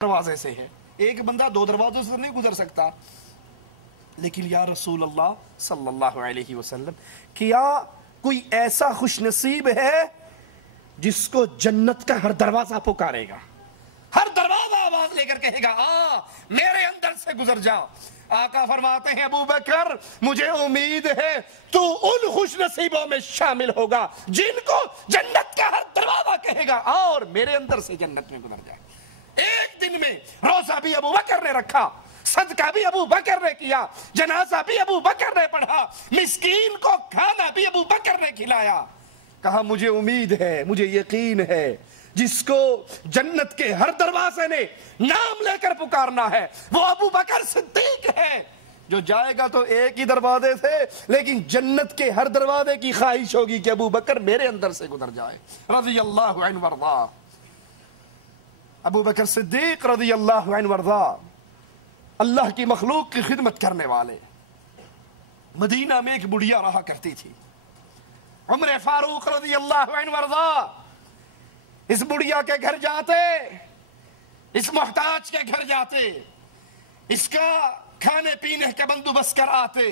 دروازے سے ہے، ایک بندہ دو دروازوں سے نہیں گزر سکتا. لیکن یا رسول اللہ صلی اللہ علیہ وسلم، کیا کوئی ایسا خوش نصیب ہے جس کو جنت کا ہر دروازہ پکارے گا، ہر دروازہ آواز لے کر کہے گا میرے اندر سے گزر جا؟ آقا فرماتے ہیں ابو بکر مجھے امید ہے تو ان خوش نصیبوں میں شامل ہوگا جن کو جنت کا ہر دروازہ کہے گا اور میرے اندر سے جنت میں گزر جائے. ایک دن میں روزہ بھی ابو بکر نے رکھا، صدقہ بھی ابو بکر نے کیا، جنازہ بھی ابو بکر نے پڑھا، مسکین کو کھانا بھی ابو بکر نے کھلایا. کہا مجھے امید ہے، مجھے یقین ہے جس کو جنت کے ہر دروازے نے نام لے کر پکارنا ہے وہ ابو بکر صدیق ہے، جو جائے گا تو ایک ہی دروازے سے لیکن جنت کے ہر دروازے کی خواہش ہوگی کہ ابو بکر میرے اندر سے گزر جائے. رضی اللہ عنہ وارضا. ابو بکر صدیق رضی اللہ عنہ وارضا اللہ کی مخلوق کی خدمت کرنے والے. مدینہ میں ایک بڑھیا رہا کرتی تھی، عمر فاروق رضی اللہ عنہ وارضا اس بڑھیا کے گھر جاتے، اس محتاج کے گھر جاتے، اس کا کھانے پینے کا بندوبست کر آتے،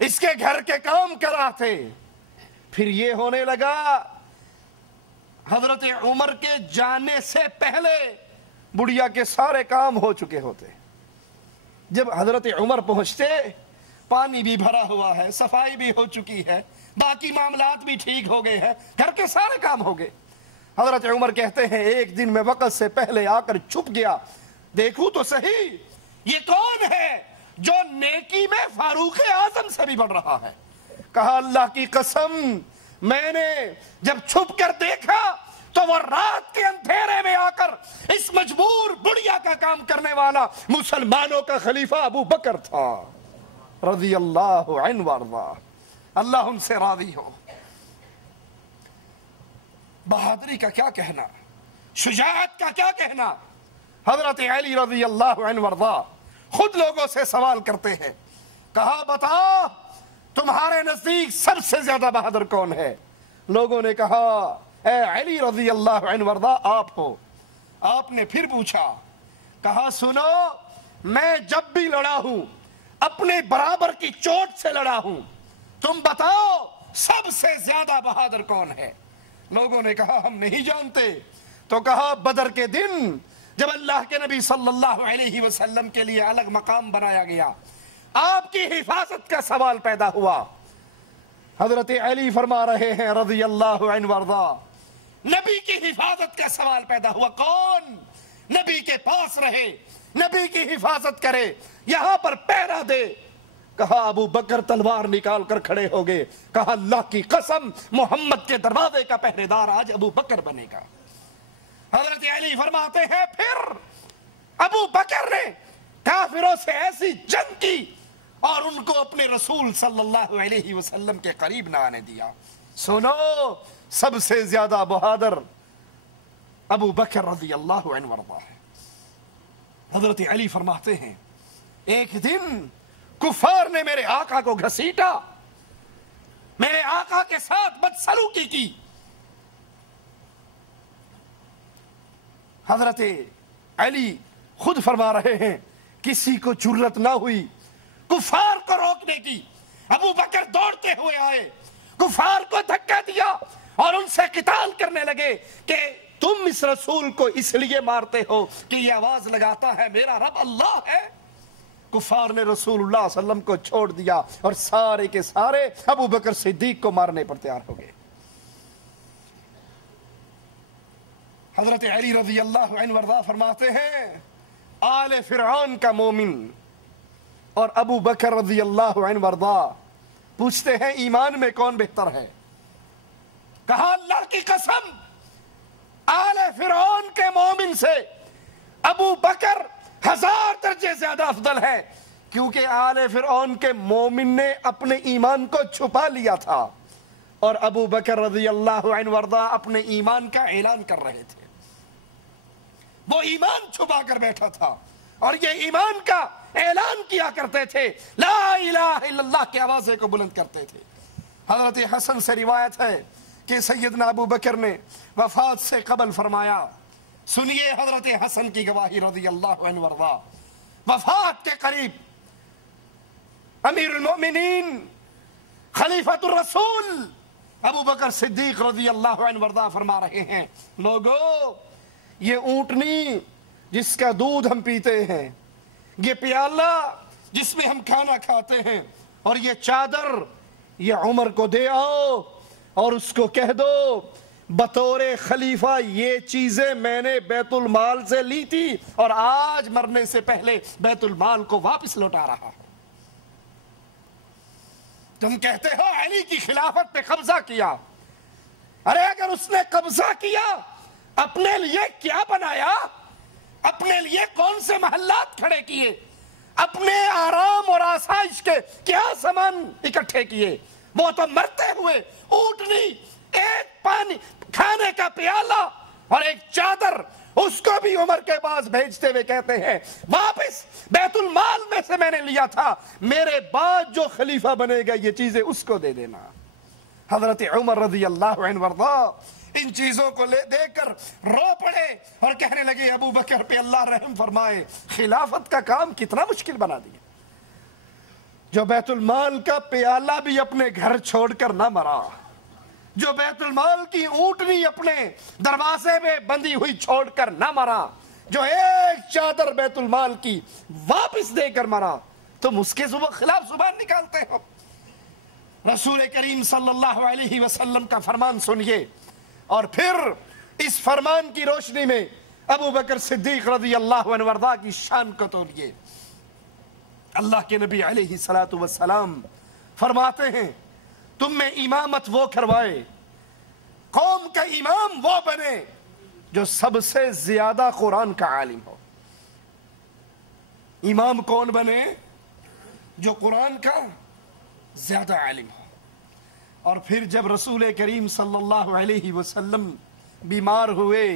اس کے گھر کے کام کراتے. پھر یہ ہونے لگا حضرت عمر کے جانے سے پہلے بڑھیا کے سارے کام ہو چکے ہوتے. جب حضرت عمر پہنچتے پانی بھی بھرا ہوا ہے، صفائی بھی ہو چکی ہے، باقی معاملات بھی ٹھیک ہو گئے ہیں، گھر کے سارے کام ہو گئے. حضرت عمر کہتے ہیں ایک دن میں وقت سے پہلے آ کر چھپ گیا، دیکھوں تو صحیح یہ کون ہے جو نیکی میں فاروق اعظم سے بھی بڑھ رہا ہے. کہا اللہ کی قسم میں نے جب چھپ کر دیکھا تو وہ رات کے اندھیرے میں آ کر اس مجبور بڑھیا کا کام کرنے والا مسلمانوں کا خلیفہ ابو بکر تھا رضی اللہ عنہ وارضا. اللہ ان سے راضی ہو. بہادری کا کیا کہنا، شجاعت کا کیا کہنا. حضرت علی رضی اللہ عنہ وارضا خود لوگوں سے سوال کرتے ہیں، کہا بتا تمہارے نزدیک سب سے زیادہ بہادر کون ہے؟ لوگوں نے کہا اے علی رضی اللہ عنہ وارضا آپ ہو. آپ نے پھر پوچھا، کہا سنو میں جب بھی لڑا ہوں اپنے برابر کی چوٹ سے لڑا ہوں، تم بتاؤ سب سے زیادہ بہادر کون ہے؟ لوگوں نے کہا ہم نہیں جانتے. تو کہا بدر کے دن جب اللہ کے نبی صلی اللہ علیہ وسلم کے لیے الگ مقام بنایا گیا، آپ کی حفاظت کا سوال پیدا ہوا. حضرت علی فرما رہے ہیں رضی اللہ عنہ وارضا نبی کی حفاظت کا سوال پیدا ہوا، کون نبی کے پاس رہے، نبی کی حفاظت کرے، یہاں پر پہرا دے؟ کہا ابو بکر تلوار نکال کر کھڑے ہو گئے. کہا اللہ کی قسم محمد کے دروازے کا پہرے دار آج ابو بکر بنے گا. حضرت علی فرماتے ہیں پھر ابو بکر نے کافروں سے ایسی جنگ کی اور ان کو اپنے رسول صلی اللہ علیہ وسلم کے قریب نہ آنے دیا. سنو سب سے زیادہ بہادر ابو بکر رضی اللہ عنہ وارضا ہے. حضرت علی فرماتے ہیں ایک دن کفار نے میرے آقا کو گھسیٹا، میرے آقا کے ساتھ بدسلوکی کی. حضرت علی خود فرما رہے ہیں کسی کو جرأت نہ ہوئی کفار کو روکنے کی. ابو بکر دوڑتے ہوئے آئے، کفار کو دھکا دیا اور ان سے قتال کرنے لگے کہ تم اس رسول کو اس لیے مارتے ہو کہ یہ آواز لگاتا ہے میرا رب اللہ ہے. کفار نے رسول اللہ صلی اللہ علیہ وسلم کو چھوڑ دیا اور سارے کے سارے ابو بکر صدیق کو مارنے پر تیار ہو گئے. حضرت علی رضی اللہ عنہ وارضا فرماتے ہیں آل فرعون کا مومن اور ابو بکر رضی اللہ عنہ وارضا پوچھتے ہیں ایمان میں کون بہتر ہے؟ کہا اللہ کی قسم آل فرعون کے مومن سے ابو بکر 1000 درجے زیادہ افضل ہے، کیونکہ آل فرعون کے مومن نے اپنے ایمان کو چھپا لیا تھا اور ابو بکر رضی اللہ عنہ وارضا اپنے ایمان کا اعلان کر رہے تھے. وہ ایمان چھپا کر بیٹھا تھا اور یہ ایمان کا اعلان کیا کرتے تھے، لا الہ الا اللہ کی آوازیں کو بلند کرتے تھے. حضرت حسن سے روایت ہے کہ سیدنا ابو بکر نے وفات سے قبل فرمایا سنیے حضرت حسن کی گواہی رضی اللہ عنہ وارضا. وفات کے قریب امیر المؤمنین خلیفۃ الرسول ابو بکر صدیق رضی اللہ عنہ وارضا فرما رہے ہیں، لوگو یہ اونٹنی جس کا دودھ ہم پیتے ہیں، یہ پیالہ جس میں ہم کھانا کھاتے ہیں، اور یہ چادر یہ عمر کو دے آؤ اور اس کو کہہ دو بطور خلیفہ یہ چیزیں میں نے بیت المال سے لی تھی اور آج مرنے سے پہلے بیت المال کو واپس لوٹا رہا ہوں. تم کہتے ہو علی کی خلافت پہ قبضہ کیا. ارے اگر اس نے قبضہ کیا اپنے لیے کیا بنایا؟ اپنے لیے کون سے محلات کھڑے کیے؟ اپنے آرام اور آسائش کے کیا سامان اکٹھے کیے؟ وہ تو مرتے ہوئے اونٹنی، ایک پانی کھانے کا پیالہ اور ایک چادر، اس کو بھی عمر کے پاس بھیجتے ہوئے کہتے ہیں واپس بیت المال میں سے میں نے لیا تھا، میرے بعد جو خلیفہ بنے گا یہ چیزیں اس کو دے دینا. حضرت عمر رضی اللہ عنہ وارضا ان چیزوں کو دیکھ کر رو پڑے اور کہنے لگے ابو بکر پہ اللہ رحم فرمائے، خلافت کا کام کتنا مشکل بنا دیا. جو بیت المال کا پیالہ بھی اپنے گھر چھوڑ کر نہ مرا، جو بیت المال کی اونٹنی اپنے دروازے میں بندی ہوئی چھوڑ کر نہ مرا، جو ایک چادر بیت المال کی واپس دے کر مرا، تم اس کے خلاف زبان نکالتے ہو. رسول کریم صلی اللہ علیہ وسلم کا فرمان سنیے اور پھر اس فرمان کی روشنی میں ابو بکر صدیق رضی اللہ عنہ وارضا کی شان کو تولیے. اللہ کے نبی علیہ الصلوۃ والسلام فرماتے ہیں تم میں امامت وہ کروائے، قوم کا امام وہ بنے جو سب سے زیادہ قرآن کا عالم ہو. امام کون بنے؟ جو قرآن کا زیادہ عالم ہو. اور پھر جب رسول کریم صلی اللہ علیہ وسلم بیمار ہوئے،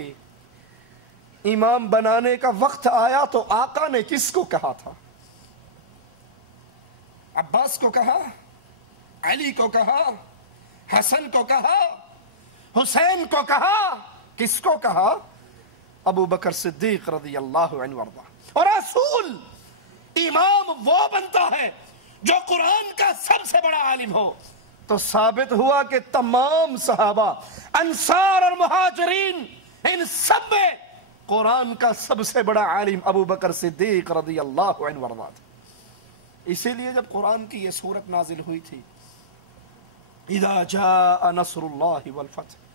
امام بنانے کا وقت آیا تو آقا نے کس کو کہا تھا؟ عباس کو کہا، علی کو کہا، حسن کو کہا، حسین کو کہا، کس کو کہا؟ ابو بکر صدیق رضی اللہ عنہ وارضا. اور رسول امام وہ بنتا ہے جو قرآن کا سب سے بڑا عالم ہو. تو ثابت ہوا کہ تمام صحابہ، انصار اور مہاجرین، ان سب میں قرآن کا سب سے بڑا عالم ابو بکر صدیق رضی اللہ عنہ وارضا تھا. اسی لیے جب قرآن کی یہ سورت نازل ہوئی تھی، اذا جاء نصر اللہ والفتح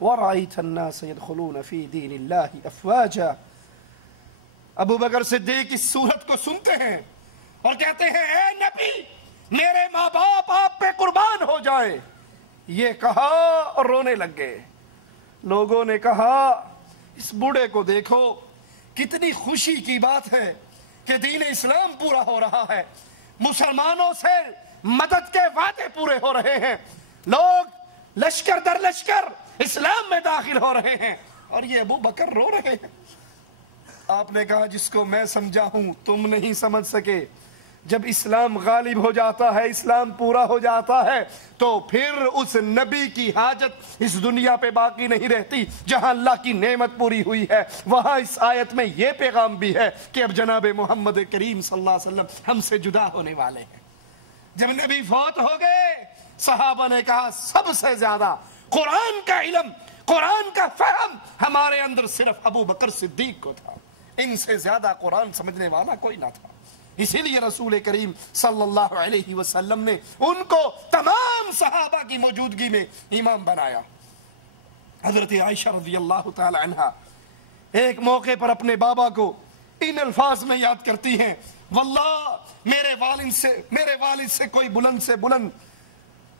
ورأيت الناس يدخلون في دين الله افواجا، ابو بکر صدیق اس سورت کو سنتے ہیں اور کہتے ہیں اے نبی میرے ماں باپ آپ پہ قربان ہو جائیں. یہ کہا اور رونے لگ گئے. لوگوں نے کہا اس بوڑھے کو دیکھو، کتنی خوشی کی بات ہے کہ دین اسلام پورا ہو رہا ہے، مسلمانوں سے مدد کے وعدے پورے ہو رہے ہیں، لوگ لشکر در لشکر اسلام میں داخل ہو رہے ہیں، اور یہ ابو بکر رو رہے ہیں. آپ نے کہا جس کو میں سمجھا ہوں تم نہیں سمجھ سکے. جب اسلام غالب ہو جاتا ہے، اسلام پورا ہو جاتا ہے، تو پھر اس نبی کی حاجت اس دنیا پہ باقی نہیں رہتی. جہاں اللہ کی نعمت پوری ہوئی ہے وہاں اس آیت میں یہ پیغام بھی ہے کہ اب جناب محمد کریم صلی اللہ علیہ وسلم ہم سے جدا ہونے والے ہیں. جب نبی فوت ہو گئے، صحابہ نے کہا سب سے زیادہ قرآن کا علم، قرآن کا فہم ہمارے اندر صرف ابو بکر صدیق کو تھا، ان سے زیادہ قرآن سمجھنے والا کوئی نہ تھا. اسی لیے رسول کریم صلی اللہ علیہ وسلم نے ان کو تمام صحابہ کی موجودگی میں امام بنایا. حضرت عائشہ رضی اللہ تعالی عنہ ایک موقع پر اپنے بابا کو ان الفاظ میں یاد کرتی ہیں، واللہ میرے والد سے کوئی بلند سے بلند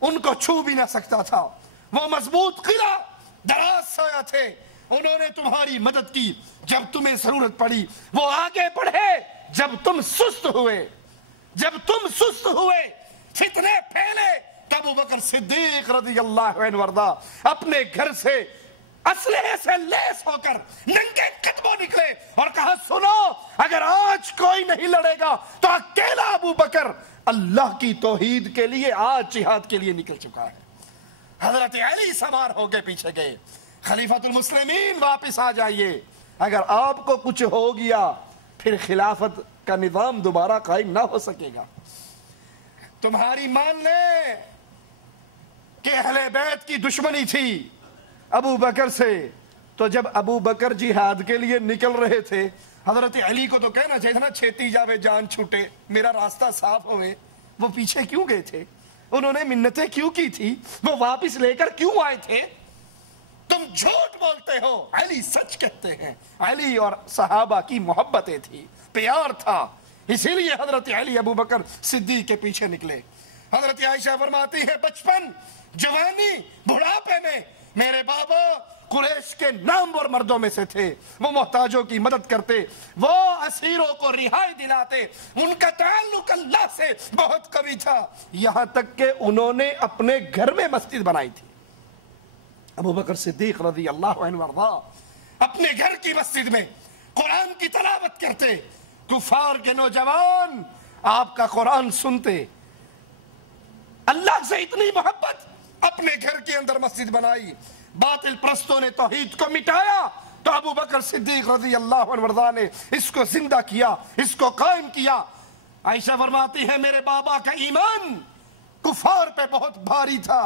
ان کو چھو بھی نہ سکتا تھا. وہ مضبوط قلعہ دراز سایہ تھے، انہوں نے تمہاری مدد کی جب تمہیں ضرورت پڑی، وہ آگے بڑھے جب تم سست ہوئے، فتنے پھیلے تو ابو بکر صدیق رضی اللہ عنہ وارضا اپنے گھر سے اسلحے سے لیس ہو کر ننگے قدموں نکلے اور کہا سنو، اگر آج کوئی نہیں لڑے گا تو اکیلا ابو بکر اللہ کی توحید کے لیے آج جہاد کے لیے نکل چکا ہے. حضرت علی سوار ہو کے پیچھے گئے، خلیفۃ المسلمین واپس آ جائیے. اگر آپ کو کچھ ہو گیا پھر خلافت کا نظام دوبارہ قائم نہ ہو سکے گا۔ تمہاری مان لے کہ اہل بیت کی دشمنی تھی ابو بکر سے، تو جب ابو بکر جہاد کے لیے نکل رہے تھے حضرت علی کو تو کہنا چاہیے تھا نا چھیتی جاوے جان چھوٹے، میرا راستہ صاف ہوئے۔ وہ پیچھے کیوں گئے تھے؟ انہوں نے منتیں کیوں کی تھی؟ وہ واپس لے کر کیوں آئے تھے؟ تم جھوٹ بولتے ہو، علی سچ کہتے ہیں۔ علی اور صحابہ کی محبتیں تھی، پیار تھا، اسی لیے حضرت علی ابو بکر صدیق کے پیچھے نکلے۔ حضرت عائشہ فرماتی ہے بچپن، جوانی، بڑھاپے میں میرے بابا قریش کے نامور مردوں میں سے تھے، وہ محتاجوں کی مدد کرتے، وہ اسیروں کو رہائی دلاتے، ان کا تعلق اللہ سے بہت قوی تھا، یہاں تک کہ انہوں نے اپنے گھر میں مسجد بنائی تھی۔ ابو بکر صدیق رضی اللہ عنہ وارضا اپنے گھر کی مسجد میں قرآن کی تلاوت کرتے، کفار کے نوجوان آپ کا قرآن سنتے۔ اللہ سے اتنی محبت، اپنے گھر کے اندر مسجد بنائی۔ باطل پرستوں نے توحید کو مٹایا تو ابو بکر صدیق رضی اللہ عنہ وارضا نے اس کو زندہ کیا، اس کو قائم کیا۔ عائشہ فرماتی ہے میرے بابا کا ایمان کفار پہ بہت بھاری تھا،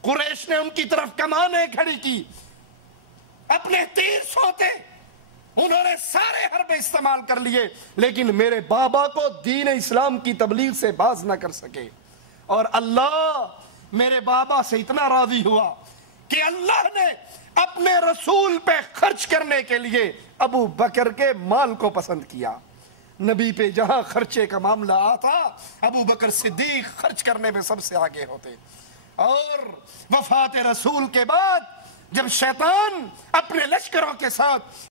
قریش نے ان کی طرف کمانیں کھڑی کی، اپنے تیر سوتے، انہوں نے سارے حربے استعمال کر لیے، لیکن میرے بابا کو دین اسلام کی تبلیغ سے باز نہ کر سکے۔ اور اللہ میرے بابا سے اتنا راضی ہوا کہ اللہ نے اپنے رسول پہ خرچ کرنے کے لیے ابو بکر کے مال کو پسند کیا۔ نبی پہ جہاں خرچے کا معاملہ آتا ابو بکر صدیق خرچ کرنے میں سب سے آگے ہوتے۔ اور وفات رسول کے بعد جب شیطان اپنے لشکروں کے ساتھ